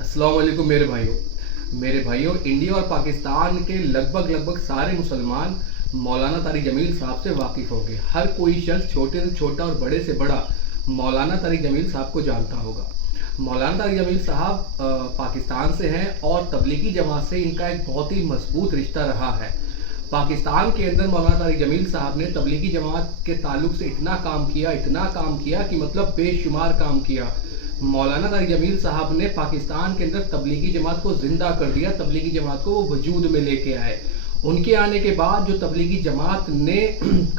अस्सलाम वालेकुम मेरे भाइयों इंडिया और पाकिस्तान के लगभग सारे मुसलमान मौलाना तारिक जमील साहब से वाकिफ़ होंगे। हर कोई शख्स छोटे से छोटा और बड़े से बड़ा मौलाना तारिक जमील साहब को जानता होगा। मौलाना तारिक जमील साहब पाकिस्तान से हैं और तबलीगी जमात से इनका एक बहुत ही मजबूत रिश्ता रहा है। पाकिस्तान के अंदर मौलाना तारिक जमील साहब ने तबलीगी जमात के ताल्लुक से इतना काम किया कि मतलब बेशुमार काम किया। मौलाना तारिक जमील साहब ने पाकिस्तान के अंदर तबलीगी जमात को जिंदा कर दिया, तबलीगी जमात को वो वजूद में लेके आए। उनके आने के बाद जो तबलीगी जमात ने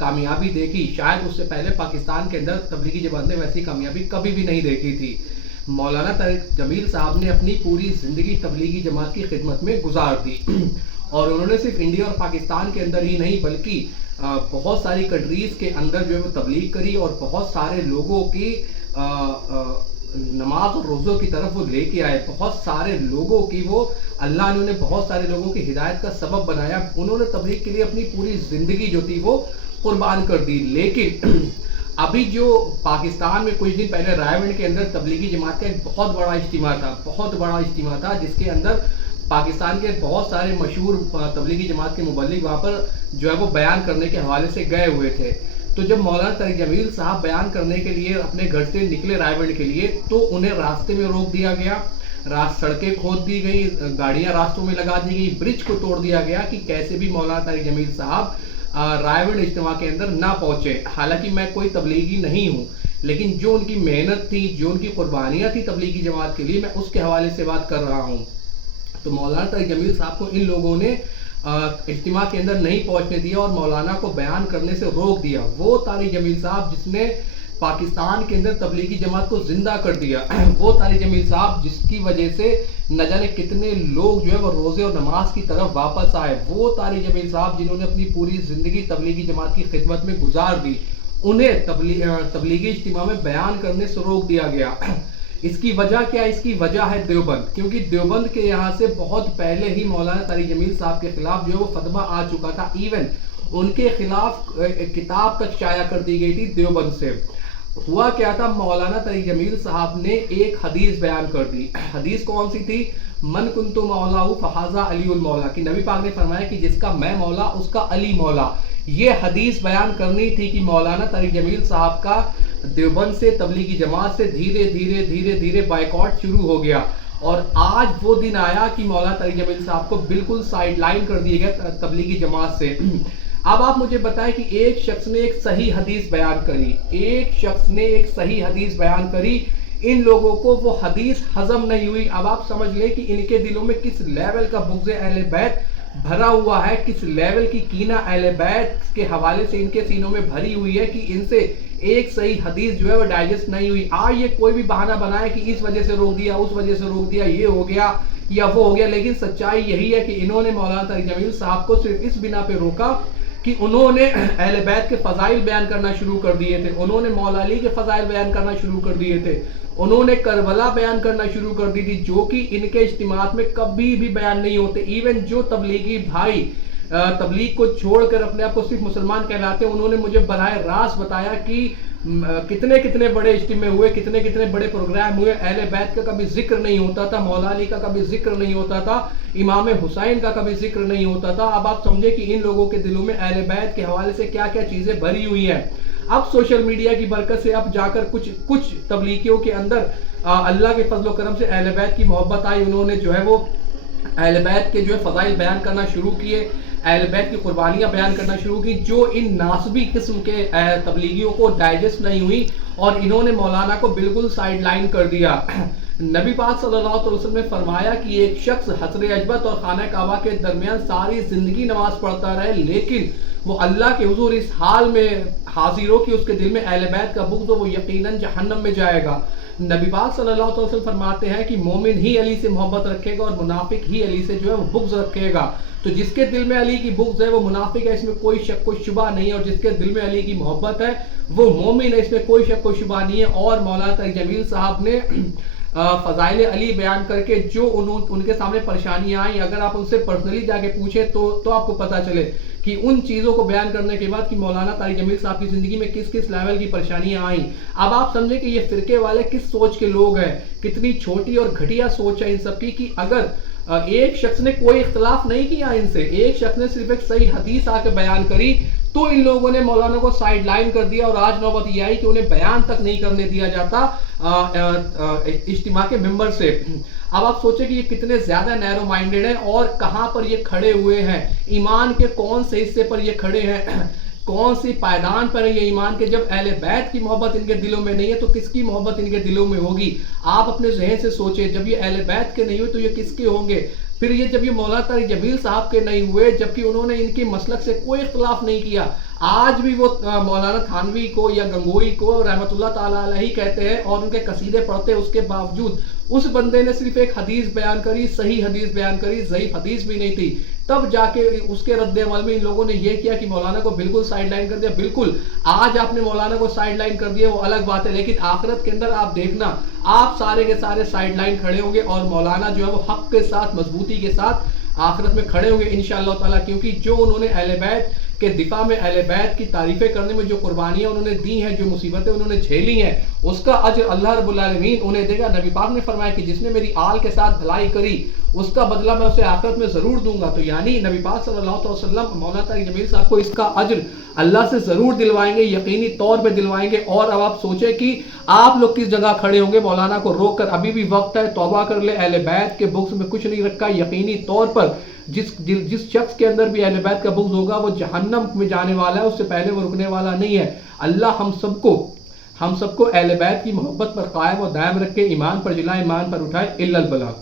कामयाबी देखी, शायद उससे पहले पाकिस्तान के अंदर तबलीगी जमात ने वैसी कामयाबी कभी भी नहीं देखी थी। मौलाना तारिक जमील साहब ने अपनी पूरी ज़िंदगी तबलीगी जमात की खिदमत में गुजार दी और उन्होंने सिर्फ इंडिया और पाकिस्तान के अंदर ही नहीं बल्कि बहुत सारी कंट्रीज़ के अंदर जो है वो तबलीग करी और बहुत सारे लोगों की नमाज और रोज़ों की तरफ वो लेके आए। बहुत सारे लोगों की वो अल्लाह ने उन्हें बहुत सारे लोगों की हिदायत का सबब बनाया। उन्होंने तबलीग के लिए अपनी पूरी ज़िंदगी जो थी वो कुर्बान कर दी। लेकिन अभी जो पाकिस्तान में कुछ दिन पहले रायगढ़ के अंदर तबलीगी जमात का एक बहुत बड़ा इज्तिमा था जिसके अंदर पाकिस्तान के बहुत सारे मशहूर तबलीगी जमात के मुबल्लिग वहाँ पर जो है वो बयान करने के हवाले से गए हुए थे। तो जब मौलाना तारिक जमील साहब बयान करने के लिए अपने घर से निकले रायगढ़ के लिए तो उन्हें रास्ते में रोक दिया गया, सड़कें खोद दी गई, गाड़ियां रास्तों में लगा दी गई, ब्रिज को तोड़ दिया गया कि कैसे भी मौलाना तारिक जमील साहब रायगढ़ इज्तिमा के अंदर ना पहुंचे। हालांकि मैं कोई तबलीगी नहीं हूँ, लेकिन जो उनकी मेहनत थी, जो उनकी कुर्बानियाँ थी तबलीगी जमात के लिए, मैं उसके हवाले से बात कर रहा हूँ। तो मौलाना तारिक जमील साहब को इन लोगों ने इज्तिमा के अंदर नहीं पहुंचने दिया और मौलाना को बयान करने से रोक दिया। वो तारिक जमील साहब जिसने पाकिस्तान के अंदर तबलीगी जमात को जिंदा कर दिया, वो तारिक जमील साहब जिसकी वजह से न जाने कितने लोग जो है वो रोजे और नमाज की तरफ वापस आए, वो तारिक जमील साहब जिन्होंने अपनी पूरी जिंदगी तबलीगी जमात की खिदमत में गुजार दी, उन्हें तबलीगी इज्तिमा में बयान करने से रोक दिया गया। इसकी वजह क्या है? इसकी वजह है देवबंद, क्योंकि देवबंद के यहाँ से बहुत पहले ही मौलाना तारिक जमील साहब के खिलाफ जो है वो फतवा आ चुका था। इवन उनके खिलाफ किताब तक शाया कर दी गई थी देवबंद से। हुआ क्या था, मौलाना तारिक जमील साहब ने एक हदीस बयान कर दी। हदीस कौन सी थी? मन कुंतु मौलाहु फहाजा अलीउल मौला, कि नबी पाक ने फरमाया कि जिसका मैं मौला उसका अली मौला। ये हदीस बयान करनी थी कि मौलाना तारिक जमील साहब का देवबंद से तबलीगी जमात से धीरे धीरे बायकॉट शुरू हो गया और आज वो दिन आया कि मौलाना तारिक जमील साहब को बिल्कुल साइड लाइन कर दिया गया तबलीगी जमात से। अब आप मुझे बताएं कि एक शख्स ने एक सही हदीस बयान करी, इन लोगों को वो हदीस हजम नहीं हुई। अब आप समझ लें कि इनके दिलों में किस लेवल का बुग़्ज़ अहले बैत भरा हुआ है, किस लेवल की कीना अहले बैत के हवाले से इनके सीनों में भरी हुई है कि इनसे एक सही हदीस जो है वो डाइजेस्ट नहीं हुई। आज ये कोई भी बहाना बनाए कि इस वजह से रोक दिया, उस वजह से रोक दिया, ये हो गया या वो हो गया, लेकिन सच्चाई यही है कि इन्होंने मौलाना तारिक जमील साहब को सिर्फ इस बिना पे रोका कि उन्होंने अहले बैत के फजाइल बयान करना शुरू कर दिए थे, उन्होंने मौला अली के फजाइल बयान करना शुरू कर दिए थे, उन्होंने करबला बयान करना शुरू कर दी थी, जो कि इनके इज्तिमात में कभी भी बयान नहीं होते। इवन जो तबलीगी भाई तबलीग को छोड़कर अपने आप को सिर्फ मुसलमान कहलाते हैं, उन्होंने मुझे बराह रास्त बताया कि कितने बड़े इज्तिमे हुए, कितने बड़े प्रोग्राम हुए, अहले बैत का कभी जिक्र नहीं होता था, मौला अली का कभी जिक्र नहीं होता था, इमाम हुसैन का कभी जिक्र नहीं होता था। अब आप समझे कि इन लोगों के दिलों में अहले बैत के हवाले से क्या क्या चीजें भरी हुई हैं। अब सोशल मीडिया की बरकत से अब जाकर कुछ तबलीगियों के अंदर अल्लाह के फजल करम से अहले बैत की मोहब्बत आई, उन्होंने जो है वो अहले बैत के जो है फजाइल बयान करना शुरू किए, अहले बैत की कुर्बानियां बयान करना शुरू की, जो इन नासबी किस्म के तबलीगियों को डाइजेस्ट नहीं हुई और इन्होंने मौलाना को बिल्कुल साइड लाइन कर दिया। नबी पाक सल्लल्लाहु अलैहि वसल्लम ने फरमाया कि एक शख्स हजर अजबत और खाना काबा के दरमियान सारी जिंदगी नमाज पढ़ता रहे, लेकिन वो अल्लाह के हुजूर इस हाल में हाजिर हो कि उसके दिल में अहले बैत का बुग़्ज़, वो यकीनन जहन्नम में जाएगा। नबी पाक सल्लल्लाहु अलैहि वसल्लम फरमाते हैं कि मोमिन ही अली से मोहब्बत रखेगा और मुनाफिक ही अली से जो है वो बुग़्ज़ रखेगा। तो जिसके दिल में अली की बुग़्ज़ है वो मुनाफिक है, इसमें कोई शक कोई शुबा नहीं है, और जिसके दिल में अली की मोहब्बत है वो मोमिन है, इसमें कोई शक कोई शुबा नहीं है। और मौलाना तारिक जमील साहब ने फजाइल अली बयान करके जो उनके सामने परेशानियां आई, अगर आप उनसे पर्सनली जाके पूछे तो आपको पता चले کہ ان چیزوں کو بیان کرنے کے بعد کہ مولانا طارق جمیل صاحب کی زندگی میں کس کس لیول کی پریشانیاں آئیں، اب آپ سمجھیں کہ یہ فرقے والے کس سوچ کے لوگ ہیں، کتنی چھوٹی اور گھٹیا سوچ ہے ان سب کی، کہ اگر ایک شخص نے کوئی اختلاف نہیں کیا ان سے، ایک شخص نے صرف ایک صحیح حدیث آ کے بیان کری تو ان لوگوں نے مولانا کو سائیڈ لائن کر دیا، اور آج نوبت یہ آئی کہ انہیں بیان تک نہیں کرنے دیا جاتا اجتماع کے ممبر سے۔ اب آپ سوچیں کہ یہ کتنے زیادہ نیرو مائنڈڈ ہیں اور کہاں پر یہ کھڑے ہوئے ہیں، ایمان کے کون سے حصے پر یہ کھڑے ہیں، کون سی پائدان پر ہے یہ ایمان کے، جب اہل بیت کی محبت ان کے دلوں میں نہیں ہے تو کس کی محبت ان کے دلوں میں ہوگی؟ آپ اپنے ذہن سے سوچیں، جب یہ اہل بیت کے نہیں ہوئے تو یہ کس کے ہوں گے؟ پھر یہ جب یہ مولانا طارق جمیل صاحب کے نہیں ہوئے، جبکہ انہوں نے ان کی مسلک سے کوئی اختلاف نہیں کیا، آج بھی وہ مولانا تھانوی کو یا گنگوئی کو رحمت اللہ تعالیٰ علیہ کہتے ہیں اور ان کے قصیدے پڑھتے، اس کے باوجود اس بندے نے صرف ایک حدیث بیان کری، صحیح حدیث بیان کری، ضعیف حدیث بھی نہیں تھی، تب جا کے اس کے رد عمل میں ان لوگوں نے یہ کیا کہ مولانا کو بالکل سائیڈ لائن کر دیا۔ بالکل آج آپ نے مولانا کو سائیڈ لائن کر دیا وہ الگ بات ہے، لیکن آخرت کے اندر آپ دیکھنا آپ سارے کے سارے سائیڈ لائن کھڑے ہوں گے اور مولانا جو ہے وہ حق کے ساتھ مضبوطی کے ساتھ آخرت میں کھڑے ہوں گے انشاءاللہ تعالیٰ، کیونکہ جو انہوں نے اہل بیت کے دفاع میں، اہل بیت کی تعریفیں کرنے میں جو قربانیاں انہوں نے دی ہیں، جو مصیبتیں انہوں نے جھیلی ہیں، اس کا اجر اللہ رب العالمین انہیں دے گا۔ نبی پاک نے فرمایا کہ جس نے میری آل کے ساتھ بھلائی کری اس کا بدلہ میں اسے آخرت میں ضرور دوں گا، تو یعنی نبی پاک صلی اللہ علیہ وسلم مولانا طارق جمیل صاحب کو اس کا اجر اللہ سے ضرور دلوائیں گے، یقینی طور پہ دلوائیں گے۔ اور اب آپ سوچیں کہ آپ لوگ کس جگہ کھڑے ہوں گے مولانا کو روک کر، ابھی بھی وقت ہے، توبہ کر لے، اہل بیت کے بغض میں کچھ نہیں رکھا، یقینی طور پر جس شخص کے اندر بھی اہل بیت کا بغض ہوگا وہ جہنم میں جانے والا ہے، اس سے پہلے وہ رکنے والا نہیں ہے۔ اللہ ہم سب کو اہل بیت کی محبت پر قائم و دائم رکھے، ایمان پر جلائے، ایمان پر اٹھائے، الا البلاغ۔